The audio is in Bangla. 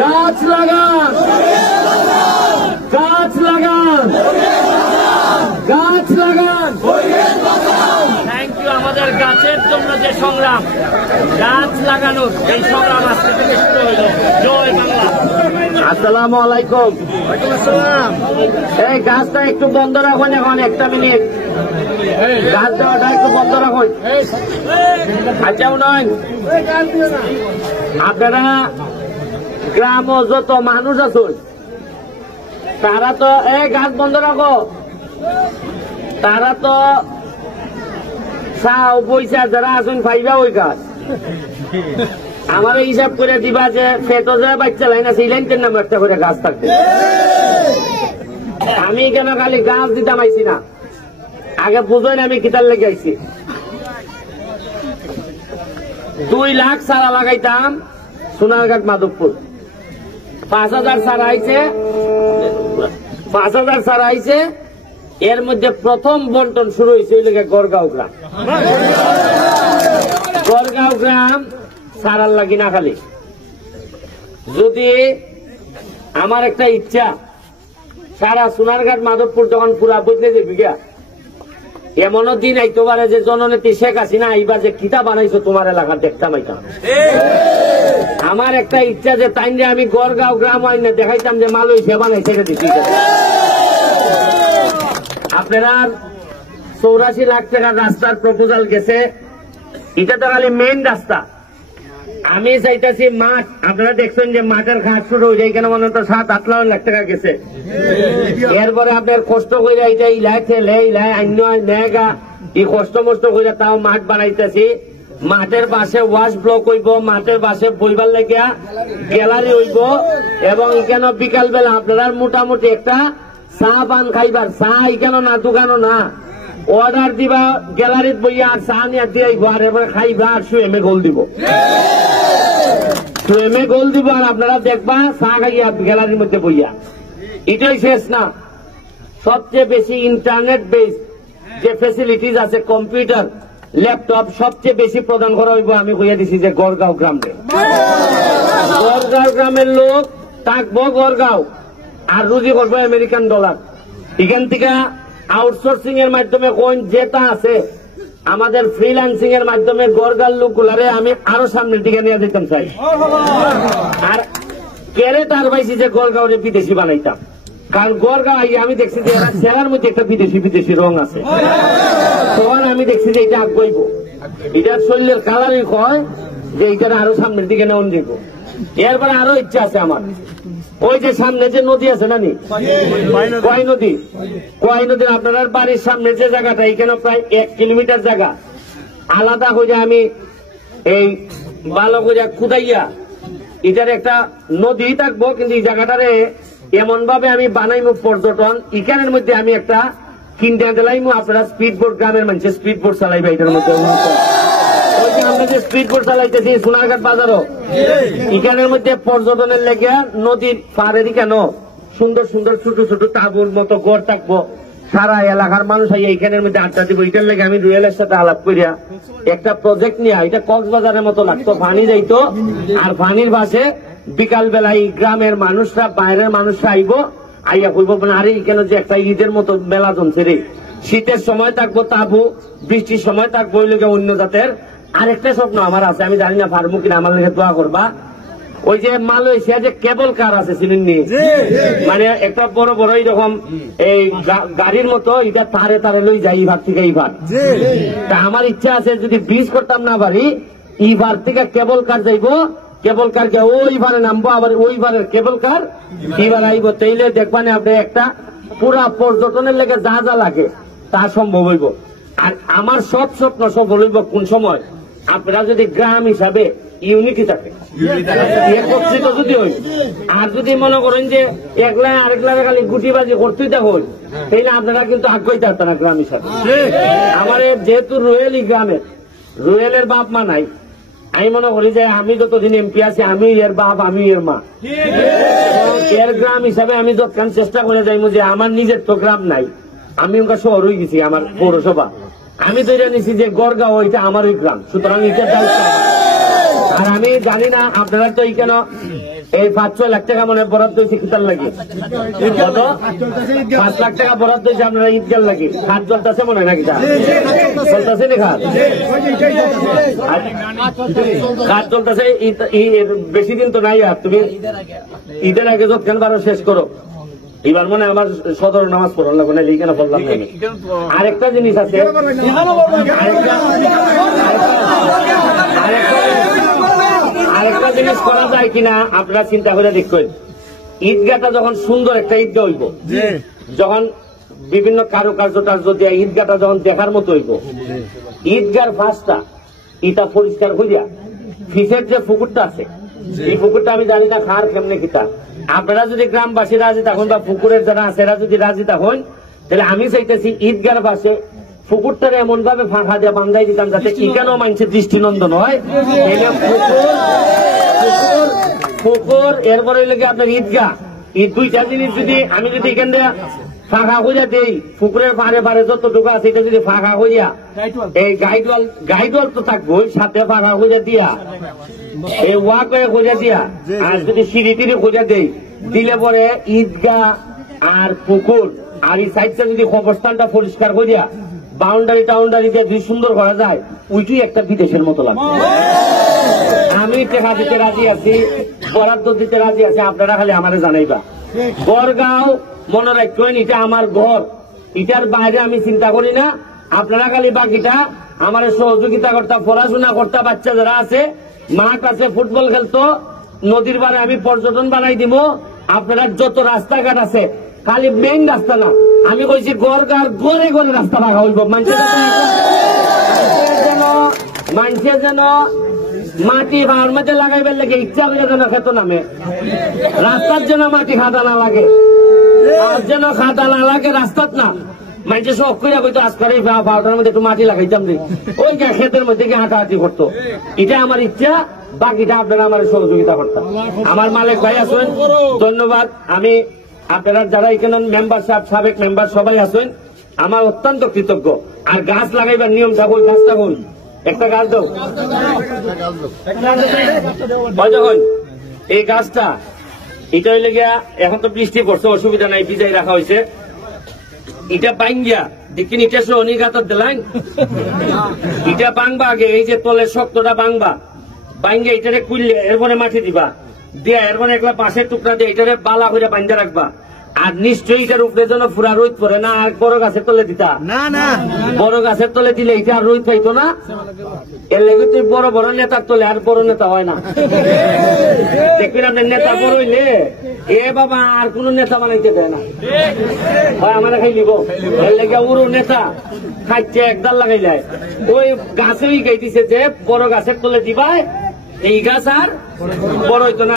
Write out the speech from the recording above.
গাছ লাগান, গাছ লাগান, গাছ লাগান। Thank you. আমাদের গাছের জন্য যে সংগ্রাম, গাছ লাগানোর এই সংগ্রাম আজকে থেকে শুরু হইল। জয় বাংলা। আসসালামু আলাইকুম। এই গাছটা একটু বন্ধ রাখুন এখন একটা মিনিট। গাছ দেওয়াটা একটু বন্ধ রাখুন। আচ্ছা নয়, আপনারা গ্রাম যত মানুষ আছেন তারা তো এই গাছ বন্ধ রাখো, তারা তো চাও পয়সা যারা আছেন পাইবা ওই গাছ। আমার হিসাব করে দিবা যে ফেটো যে বাচ্চা লাইন আছে এই লাইনটার নাম একটা করে গাছ থাকবে। আমি কেন খালি গাছ দিতাম আইছি না, আগে বুঝোই না আমি কিতার লেগে আইছি। 2 লাখ চারা লাগাইতাম সোনারঘাট মাধবপুর। 5,000 চারা আইছে, 5,000 চারা আইছে। এর মধ্যে প্রথম বন্টন শুরু হয়েছে ওই লেগে গড়গাঁও গ্রাম। গড়গাঁও গ্রাম সারার লাগি না খালি। যদি আমার একটা ইচ্ছা সারা সোনারঘাট মাধবপুর যখন পুরা বদলে যাবি গিয়া, এমনও দিন আইতে পারে যে জননেত্রী শেখ হাসিনা আইবা যে কিতা বানাইছো তোমার এলাকার দেখতাম আইতাম। আমার একটা ইচ্ছা যে তাই আমি গড়গাঁও গ্রাম আইনা দেখাইতাম যে মালই সে বানাইছে। আপনারা 84 লাখ টাকার রাস্তার প্রপোজাল গেছে, এটা তো খালি মেইন রাস্তা। আমি চাইতেছি মাঠ, আপনারা দেখছেন যে মাঠের ঘাট শুরু হয়ে যায় কেন মনে তো 7-8 লাখ টাকা গেছে। এরপরে আপনার কষ্ট করে এটা ইলাই ঠেলে ইলাই অন্য নেগা এই কষ্ট মষ্ট করে তাও মাঠ বানাইতেছি। মাঠের পাশে ওয়াশ ব্লক হইব, মাঠের পাশে বইবার লেগিয়া গ্যালারি হইব এবং এখানে বিকাল বেলা আপনারা মোটামুটি একটা চা পান খাইবার, চা এখানে না দোকানও না, অর্ডার দিবা গ্যালারিত বইয়া আর চা নিয়ে দিয়ে আর এবার খাইবা আর সুয়েমে গোল দিব, সুয়েমে গোল দিব আর আপনারা দেখবা চা খাইয়া গ্যালারির মধ্যে বইয়া। এটাই শেষ না, সবচেয়ে বেশি ইন্টারনেট বেস যে ফেসিলিটিস আছে, কম্পিউটার ল্যাপটপ সবচেয়ে বেশি প্রদান করা হইব। আমি কইয়া দিছি যে গড়গাঁও গ্রামে, গড়গাঁও গ্রামের লোক থাকবো গড়গাঁও আর রুজি করবো আমেরিকান ডলার। এখান থেকে আউটসোর্সিং এর মাধ্যমে কোন যেটা আছে আমাদের ফ্রিল্যান্সিং এর মাধ্যমে গড়গাঁও লোকগুলারে আমি আরো সামনের দিকে নিয়ে যেতাম চাই। আর কেড়ে তার পাইছি যে গড়গাঁওরে বিদেশি বানাইতাম, কারণ গড়গাঁও আমি দেখছি যে এরা চেহারার মধ্যে একটা বিদেশি বিদেশি রং আছে। তখন আমি দেখছি যে এটা আগাইব, এটার শরীরের কালারই কয় যে এইটার আরো সামনের দিকে নেওয়া যাব। এরপরে আরো ইচ্ছা আছে আমার, ওই যে সামনে যে নদী আছে না নি কয় নদী, কয় নদীর আপনার বাড়ির সামনে যে জায়গাটা এখানে প্রায় 1 কিলোমিটার জায়গা আলাদা হয়ে আমি এই ভালো করে খুদাইয়া এটার একটা নদী থাকবো, কিন্তু এই জায়গাটারে এমন ভাবে আমি বানাইবো পর্যটন। এখানের মধ্যে আমি একটা কিনতে দিলাইমো, আপনারা স্পিড বোট, গ্রামের মানুষের স্পিড বোট চালাইবে এটার মধ্যে। আমরা যে স্পিড বোট চালাইতেছি সোনারঘাট বাজারও, এখানের মধ্যে পর্যটনের লেগে নদীর পাড়েরই কেন সুন্দর সুন্দর ছোট ছোট তাঁবুর মতো ঘর থাকবো, সারা এলাকার মানুষ এখানের মধ্যে আড্ডা দিব। এটার লেগে আমি রুয়েলের সাথে আলাপ করিয়া একটা প্রজেক্ট নিয়ে, এটা কক্সবাজারের মতো লাগতো, পানি যাইতো আর পানির পাশে বিকাল বেলায় গ্রামের মানুষরা বাইরের মানুষরা আইব, আইয়া কইব আরে এখানে যে একটা ঈদের মতো মেলা জমছে রে, শীতের সময় থাকবো তাবু, বৃষ্টির সময় থাকবো ওই লোকে অন্য জাতের। আরেকটা স্বপ্ন আমার আছে, আমি জানি না পারবো কিনা, আমার লেগে দোয়া করবা। ওই যে মালয়েশিয়া যে কেবল কার আছে চিনেন নি, মানে একটা বড় বড় এইরকম এই গাড়ির মতো, এটা তারে তারে লই যাই ইভার থেকে ইভার। তা আমার ইচ্ছা আছে যদি ব্রিজ করতাম না পারি, ইভার থেকে কেবল কার যাইবো, কেবল কার কে ওই ভারে নামবো, আবার ওই ভারের কেবল কার এবার আইব। তাইলে দেখবেন আপনি একটা পুরা পর্যটনের লেগে যা যা লাগে তা সম্ভব হইব। আর আমার সব স্বপ্ন সফল হইব কোন সময়, আপনারা যদি গ্রাম হিসাবে ইউনিটি থাকে, একত্রিত যদি হই। আর যদি মনে করেন যে একলা আরেকলা খালি গুটিবাজি করতেই থাকুন, তাইলে আপনারা কিন্তু আগ্রহী থাকতেন না গ্রাম হিসাবে। আমার যেহেতু রুয়েলি গ্রামের, রুয়েলের বাপ মা নাই, আমি মনে করি যে আমি যতদিন এমপি আছি আমি এর বাপ, আমি এর মা। এর গ্রাম হিসাবে আমি যতক্ষণ চেষ্টা করে যাইব যে আমার নিজের তো গ্রাম নাই, আমি ওখানে শহর হয়ে গেছি, আমার পৌরসভা আমি তো নিছি যে গড়গাঁও ওইটা আমার ওই গ্রাম, সুতরাং এটা দায়িত্ব। আর আমি জানি না আপনারা তো এইখানে এই 5-6 লাখ টাকা মনে বরাদ্দ হয়েছে কিতার লাগে, কত 5 লাখ টাকা বরাদ্দ হয়েছে আপনারা ঈদগার লাগে। খাত চলতেছে মনে হয় নাকি, চলতেছে না খাত? খাত চলতেছে, বেশি দিন তো নাই। আর তুমি ঈদের আগে যতক্ষণ পারো শেষ করো। এবার মনে আমার সদর নামাজ পড়ার লাগবে না, লিখে না পড়লাম। আরেকটা জিনিস আছে, আরেকটা জিনিস করা যায় কিনা আপনারা চিন্তা করে দেখবেন। ঈদগাহটা যখন সুন্দর একটা ঈদগাহ হইব, যখন বিভিন্ন কারুকার্য টার্য দিয়ে ঈদগাহটা যখন দেখার মতো হইব, ঈদগাহর ফাঁসটা ইটা পরিষ্কার হইয়া ফিসের যে পুকুরটা আছে, এই পুকুরটা আমি জানি না খার কেমনে কিতা। আপনারা যদি গ্রামবাসী রাজি থাকুন বা পুকুরের যারা আছে এরা যদি রাজি থাকুন, তাহলে আমি চাইতেছি ঈদগাহর পাশে পুকুরটারে এমন ভাবে ফাঁকা দিয়ে বান্ধাই দিতাম যাতে এখানেও মানুষের দৃষ্টিনন্দন হয়। পুকুর এরপরে লেগে আপনার ঈদগাহ, এই দুইটা জিনিস যদি আমি যদি এখান দিয়ে ফাঁকা হইয়া দেই, পুকুরের পাড়ে পাড়ে যতটুকু আছে এটা যদি ফাঁকা হইয়া, এই গাইডওয়াল তো থাকবো সাথে ফাঁকা হইয়া দিয়া, এই ওয়াক হইয়া দিয়া, আর যদি সিঁড়ি টিড়ি হইয়া দেই, দিলে পরে ঈদগাহ আর পুকুর আর এই সাইডটা যদি কবরস্থানটা পরিষ্কার করিয়া বাউন্ডারি টাউন্ডারি দিয়ে দুই সুন্দর করা যায়, ওইটাই একটা বিদেশের মতো লাগে। আমি টাকা দিতে রাজি আছি, বরাদ্দ দিতে রাজি আছি, আপনারা খালি আমারে জানাইবা। গড়গাঁও মনে রাখবেন, এটা আমার ঘর, এটার বাইরে আমি চিন্তা করি না। আপনারা খালি বাকিটা আমার সহযোগিতা করতা, পড়াশোনা করতা, বাচ্চা যারা আছে, মাঠ আছে, ফুটবল খেলতো, নদীর পাড়ে আমি পর্যটন বানাই দিব। আপনারা যত রাস্তাঘাট আছে, খালি মেইন রাস্তা না, আমি কইছি গড়গাঁর গড়ে গড়ে রাস্তা ভাঙা হইব। মানুষের যেন মাটি ভাড়ার মধ্যে লাগাইবার লাগে ইচ্ছা করে যেন খেত নামে, রাস্তার জন্য মাটি খাদা না লাগে, আর যেন খাদা না লাগে রাস্তার না। মানুষের শখ করে হয়তো আজ করে ভাড়াটার মধ্যে একটু মাটি লাগাইতাম রে, ওই ক্ষেতের মধ্যে গিয়ে হাঁটাহাঁটি করতো। এটা আমার ইচ্ছা, বাকিটা আপনারা আমার সহযোগিতা করতাম। আমার মালিক ভাই আছেন, ধন্যবাদ। আমি আপনারা যারা এখানে মেম্বার সাবেক মেম্বার সবাই আছেন, আমার অত্যন্ত কৃতজ্ঞ। আর গাছ লাগাইবার নিয়ম থাকুন, গাছটা হন একটা গাছ দাও। যখন এই গাছটা এটা হইলে গিয়া, এখন তো বৃষ্টি পড়ছে, অসুবিধা নাই, ভিজাই রাখা হয়েছে। এটা বাঙ্গিয়া দেখিন, এটা অনেক হাতের দিলাম, এটা বাংবা আগে, এই যে তলের শক্তটা বাংবা, বাঙ্গিয়া এটারে কুললে এরপরে মাটি দিবা, দিয়া এরপরে একটা পাশের টুকরা দিয়ে এটারে বালা করে বান্ধা রাখবা। আর নিশ্চয়ই এটার উপরে যেন পুরা রোদ পড়ে না। আর বড় গাছের তলে দিতা না, বড় গাছের তলে দিলে এটা আর রোদ পাইতো না। এর লেগে তুই বড় বড় নেতার তলে আর বড় নেতা হয় না। দেখবেন আপনার নেতা বড় হইলে এ বাবা আর কোন নেতা বানাইতে দেয় না, হয় আমার খাই নিব। এর লেগে উড়ো নেতা খাইছে একদাল লাগাই যায়, ওই গাছেই গাইতেছে যে বড় গাছের তলে দিবাই, এই গাছ আর বড় হইতো না।